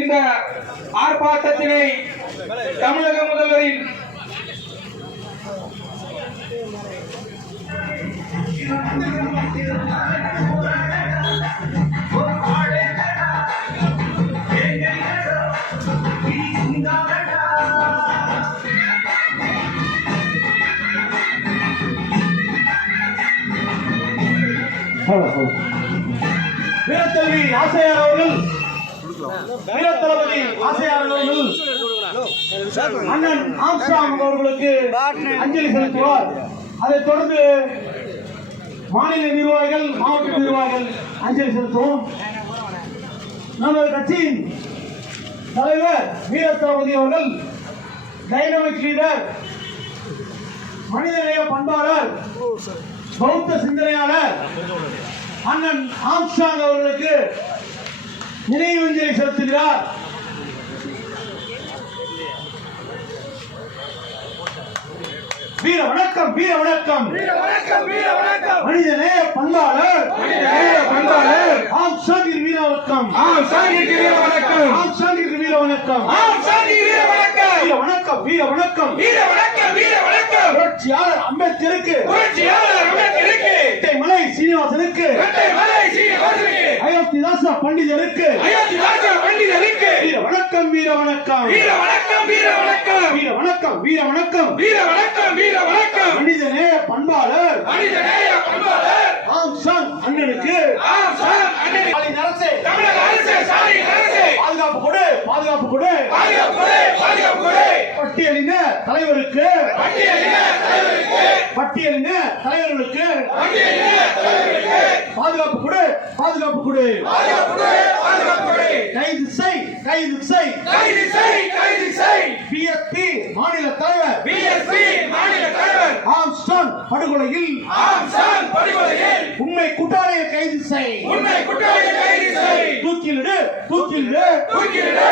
இந்த ஆர்ப்பாட்டத்தினை தமிழக முதல்வரின் வீரத்தலைவி ஆசையார் அவர்கள், வீரத்தளபதி ஆசையார் அவர்கள் அண்ணன் ஆம்ஸ்ட்ராங் அவர்களுக்கு அஞ்சலி செலுத்துவார். அதைத் தொடர்ந்து மாநில நிர்வாகிகள், மாவட்ட நிர்வாகிகள் அஞ்சலி செலுத்துவோம். நமது கட்சியின் தலைவர் வீரத்தளபதி அவர்கள், டைனமிக் லீடர், மனிதநேய பண்பாளர், பௌத்த சிந்தனையாளர் அண்ணன் ஆம்ஸ்ட்ராங் அவர்களுக்கு நினைவஞ்சலி செலுத்துகிறார். வீர வணக்கம், வீர வணக்கம், வீர வணக்கம், வீர வணக்கம். மனிதநேய பண்பாளர், மனிதநேய பண்பாளர் ஆம்ஸ்ட்ராங்கிற்கு வீர வணக்கம், ஆம்ஸ்ட்ராங்கிற்கு வீர வணக்கம், ஆம்ஸ்ட்ராங்கிற்கு வீர வணக்கம், ஆம்ஸ்ட்ராங்கிற்கு வீர வணக்கம், வீர வணக்கம், வீர வணக்கம், வீர வணக்கம், வீர வணக்கம். புரட்சியாளர் அம்பேத்கருக்கு, புரட்சியாளர் அம்பேத்கருக்கு, மலை சீனிவாசனுக்கு, மலை சீனிவாசனுக்கு, அயோத்திதாச பண்டிதருக்கு, அயோத்திதாச பண்டிதருக்கு வீர வணக்கம், வீர வணக்கம், வீர வணக்கம், வீர வணக்கம், வீர வணக்கம், வீர வணக்கம், வீர வணக்கம், வீர வணக்கம். மனிதநேய பண்பாளர் மனிதநேய பண்பாளர் ஆம்ஸ்ட்ராங் அண்ணனுக்கு, ஆம்ஸ்ட்ராங் அண்ணனுக்கு, ஸ்டாலின் அரசே, தமிழக அரசே, ஸ்டாலின் அரசே, பாதுகாப்பு கொடு, பாதுகாப்பு கொடு, பாதுகாப்பு கொடு, பாதுகாப்பு கொடு. பட்டியலின தலைவருக்கு, பட்டியலின தலைவருக்கு, பட்டியலின தலைவர்களுக்கு பட்டியலின தலைவருக்கு பாதுகாப்பு கொடு, பாதுகாப்பு கொடு, பாதுகாப்பு கொடு, பாதுகாப்பு கொடு. கைது செய், கைது செய். கைது செய், கைது செய். பிஎஸ்பி மாநில தலைவர் பிஎஸ்பி மாநில தலைவர் ஆம்ஸ்ட்ராங் படுகொலையில், ஆம்ஸ்ட்ராங் படுகொலையில் உண்மை குற்றவாளியை கைது செய், உண்மை குற்றவாளியை கைது செய். தூக்கிலிடு, தூக்கிலிடு, தூக்கிலிடு,